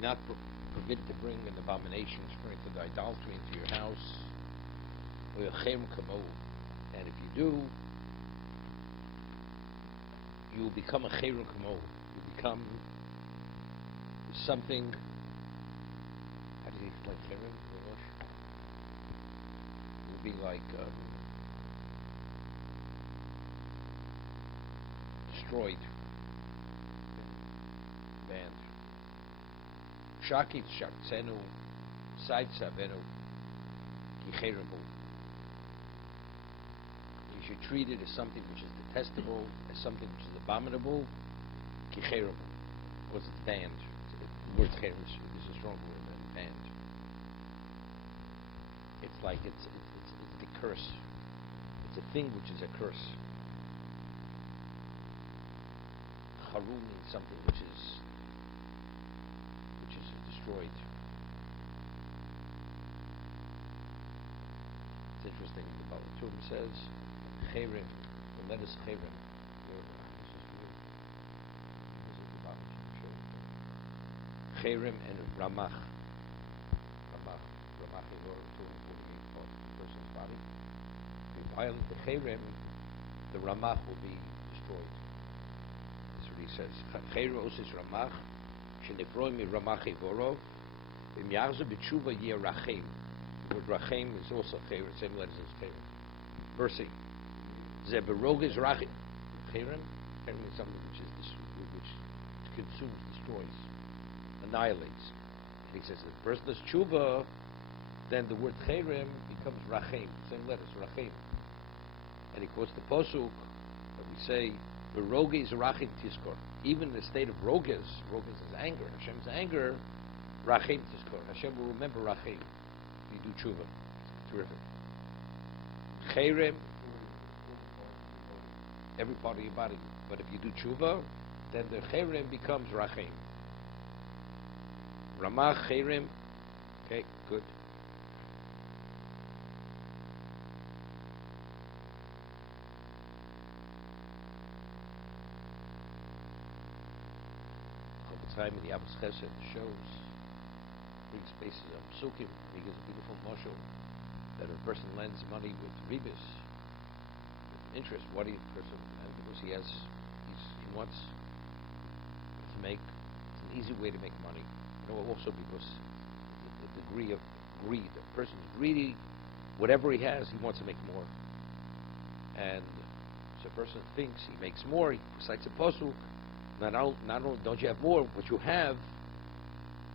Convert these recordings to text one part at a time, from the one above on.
not permitted to bring an abomination, strength, and idolatry into your house. And if you do, you will become a cherem kamo. You become something. How do you explain cherem in English? It would be like destroyed, banned. Shakit shaksenu, side savenu, kicherebu. You should treat it as something which is detestable, as something which is abominable, kicherebu, because it's banned. The word cherem is a strong word, and banned. It's like it's the curse. It's a thing which is a curse. Haru means something which is destroyed. It's interesting. The Baal Turim says, "Cherem, the letters cherem." This is for you. This is the Baal Turim. Cherem and Ramach. Ramach is what will be part of the person's body. If you violate the cherem, the Ramach will be destroyed. He says, "Cheros is Ramach, shenefroim mi Ramach ivoro, v'myarzu b'tshuva yeh rachem." The word rachem is also cherem, same letters as cherem. Mercy. Ze berog is rachem. Cherem is something which consumes, destroys, annihilates. And he says, if the person does tshuva, then the word cherem becomes rachem, same letters, rachem. And he quotes the posuk that we say, Roges rachim tiskor. Even in the state of roges is anger. Hashem's anger, rachim tiskor. Hashem will remember rachim if you do tshuva. Terrific. Cherem, every part of your body. But if you do tshuva, then the cherem becomes rachim. Ramach, cherem. Okay, good. Time in the Abbas Chesed shows three spaces of psukim. He gives a beautiful mashal that if a person lends money with ribis, with interest, what do you person? And because he wants to make, it's an easy way to make money. Also because the degree of greed. A person is greedy, whatever he has, he wants to make more. And so a person thinks he makes more. He recites a pasuk. Not only don't you have more, what you have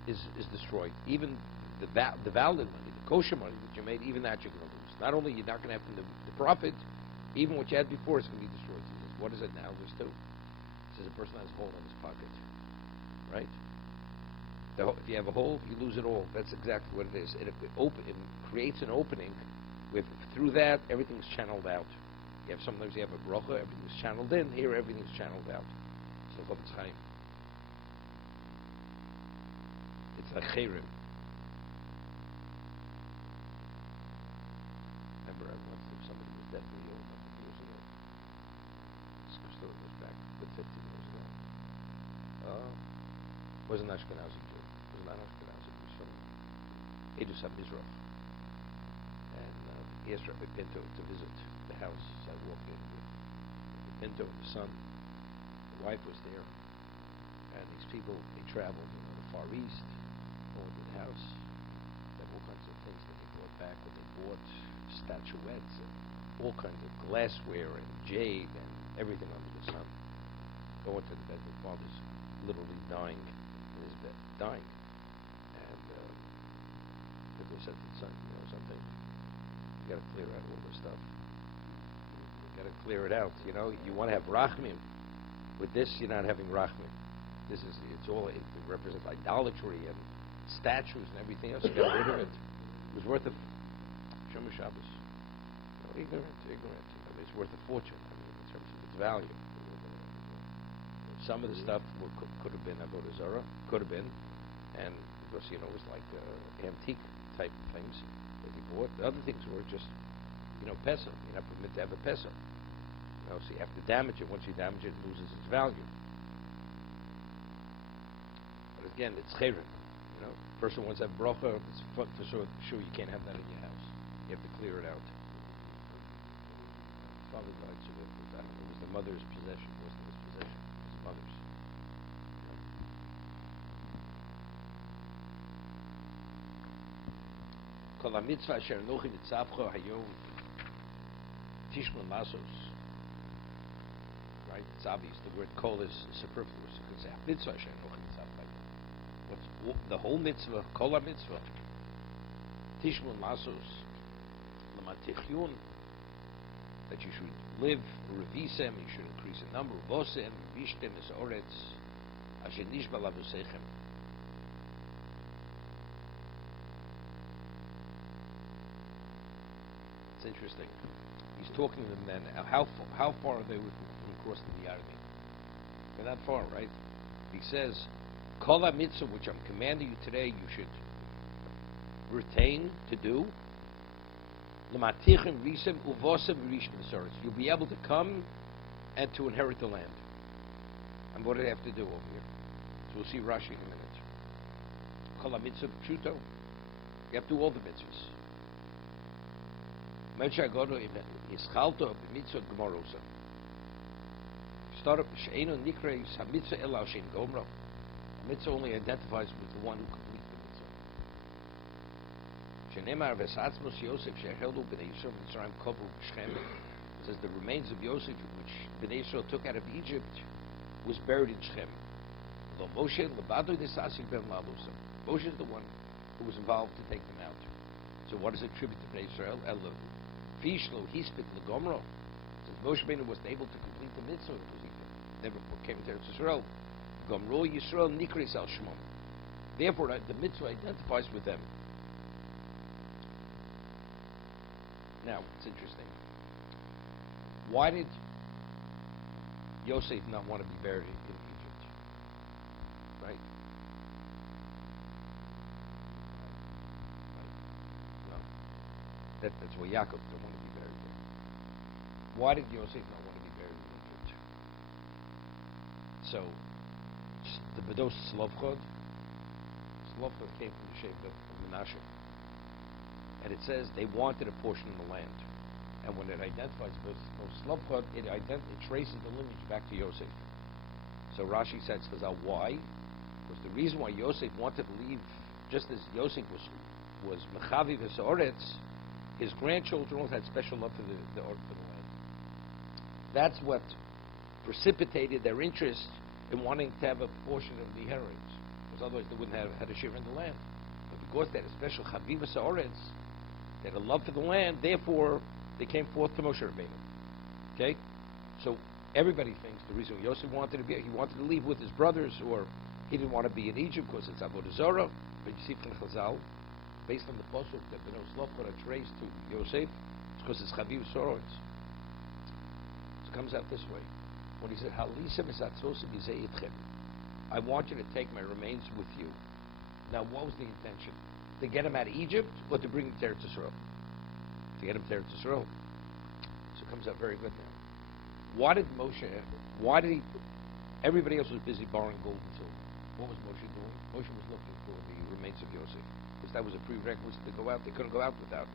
is destroyed. Even the valid money, the kosher money that you made, even that you're going to lose. Not only you're not going to have the profit, even what you had before is going to be destroyed. He says, what is it now? There's two. He says a person has a hole in his pocket, right? If you have a hole, you lose it all. That's exactly what it is. It creates an opening. Through that, everything's channeled out. Sometimes you have a bracha, everything's channeled in. Here, everything's channeled out. It's like cherem. Remember, I went through somebody who was dead for years ago. This story goes back good 15 years ago. Was an Ashkenazi Jew. Was not Ashkenazi. He was from Edusam, Israel. And he asked Rabbi Pinto to visit the house. So I walked in with Pinto and the son. The wife was there, and these people, they traveled, the Far East, go into the house. They have all kinds of things that they brought back, that they bought, statuettes, and all kinds of glassware, and jade, and everything under the sun. Go into the bed, the father's literally dying in his bed, dying. And they said to the son, you know something? You got to clear out all this stuff. You got to clear it out, You want to have rachmim. With this, you're not having rachmim. It represents idolatry and statues and everything else. You got rid of it. It was worth Chumash Shabbos. Ignorant. It's worth a fortune. In terms of its value. Some of the stuff could have been avodah zarah, could have been, and because it was like antique type things that he bought. The other things were just, pesach. You're not permitted to have a pesach. So you have to damage it. Once you damage it, it loses its value. Again, it's chayrim. You know, person wants to have bracha. It's for sure you can't have that in your house. You have to clear it out. Father died, so it was the mother's possession. It wasn't his possession. It was the mother's. Kol ha-mitzvah asher nochi nitzavcha hayom tishmon masos. Right? It's obvious. The word kol is superfluous. You could say mitzvah asher nochi nitzavcha hayom. What's the whole mitzvah? Kol ha-mitzvah tishmon masos l'matichyon, that you should live revisem, you should increase in number, vosem, vishtem es oretz, asher nishba lavosechem. It's interesting. He's talking to them then. How far are they from crossing the Yarden? They're not far, right? He says, Kol ha-mitzvah, which I'm commanding you today, you should retain to do. You'll be able to come and to inherit the land. And what do they have to do over here? So we'll see Rashi in a minute. Kol ha-mitzvah pshuto. You have to do all the mitzvahs. Start up she'eno nikreis ha-mitzvah el al shem gomro. Mitzvah only identifies with the one who completes the mitzvah. Shenemar v'satzmos Yosef she'herdu b'nei Yisrael Mitzrayim kovru b'Shechem. It says the remains of Yosef, which b'nei Yisrael took out of Egypt, was buried in Shechem. Lo Moshe lebado nisasik ben lalusa. Moshe is the one who was involved to take them out. So what is it attributed to b'nei Yisrael? Elo fish lo hispit legomro. Since Moshe Rabbeinu wasn't able to complete the mitzvah because he never came to Eretz Yisrael. Gomro Yisrael nikris al shmon. Therefore, the mitzvah identifies with them. Now, it's interesting. Why did Yosef not want to be buried in Egypt? Right? No. That's why Yaakov didn't want to be buried there. Why did Yosef not want to be buried in Egypt? So, the Bedos Slavchod came from the shape of Menashe. And it says they wanted a portion of the land. And when it identifies Bedos Slavchod, it traces the lineage back to Yosef. So Rashi says, why? Because the reason why Yosef wanted to leave, just as Yosef was Mechavi V'Sa'oretz, his grandchildren all had special love for the land. That's what precipitated their interest in wanting to have a portion of the inheritance, because otherwise they wouldn't have had a share in the land. But because they had a special Chaviva Sa'oretz, they had a love for the land, therefore they came forth to Moshe Rabbeinu. Okay? So everybody thinks the reason Yosef wanted to be, he wanted to leave with his brothers, or he didn't want to be in Egypt because it's Avodah Zarah. But you see from Chazal, based on the pasuk that Bnei Slavchod are traced to Yosef, it's because it's Chaviva Sa'oretz. So it comes out this way. When he said, I want you to take my remains with you. Now, what was the intention? To get him out of Egypt, or to bring him to Eretz Yisrael? To get him to Eretz Yisrael. So it comes out very good now. Why did everybody else was busy borrowing gold and silver. What was Moshe doing? Moshe was looking for the remains of Yosef, because that was a prerequisite to go out. They couldn't go out without it.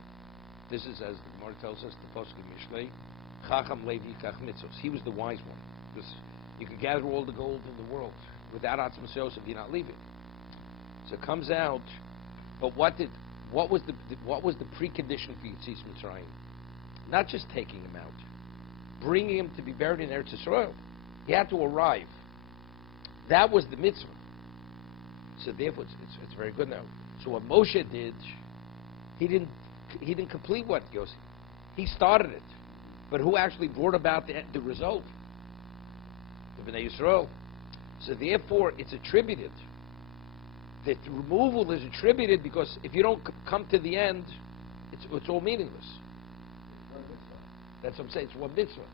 This is, as the Gemara tells us, the Pasuk in Mishlei, Chacham Levi Kach Mitzvos. He was the wise one. Because you could gather all the gold in the world. Without Atzmas Yosef, you're not leaving. So it comes out. But what was the precondition for Yitzis Mitzrayim? Not just taking him out, bringing him to be buried in Eretz Yisrael. He had to arrive. That was the mitzvah. So therefore, it's very good now. So what Moshe did, he didn't complete what Yosef. He started it, but who actually brought about the result? The Bnei Yisrael. So therefore, it's attributed. The removal is attributed because if you don't come to the end, it's all meaningless. That's what I'm saying. It's one mitzvah.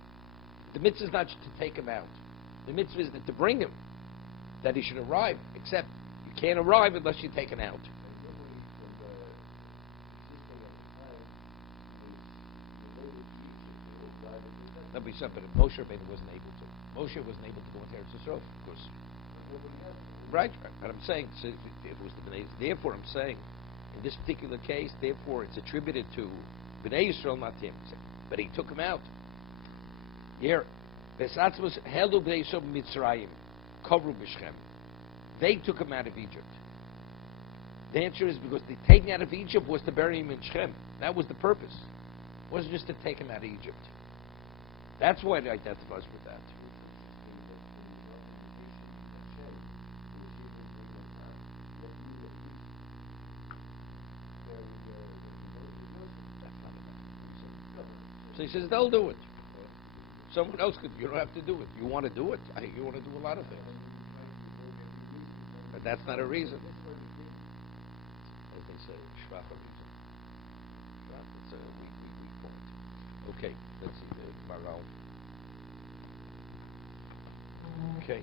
The mitzvah is not to take him out. The mitzvah is to bring him, that he should arrive. Except you can't arrive unless you're taken out. But Moshe Rabbeinu wasn't able to. Moshe wasn't able to go into Eretz Yisrael, of course. Right. But I'm saying, so if it was the Bnei, therefore I'm saying, in this particular case, therefore it's attributed to Bnei Yisrael, not him. But he took him out. Here, Besatzmas Helu Bnei Yisrael Mitzrayim, Kovru B'Shchem. They took him out of Egypt. The answer is because the taking out of Egypt was to bury him in Shechem. That was the purpose. It wasn't just to take him out of Egypt. That's why it identifies with that. So he says, they'll do it. Someone else could. You don't have to do it. You want to do it? You want to do a lot of things. But that's not a reason. As they say, shvach a reason. It's a weak point. Okay, let's see the Maral. Okay.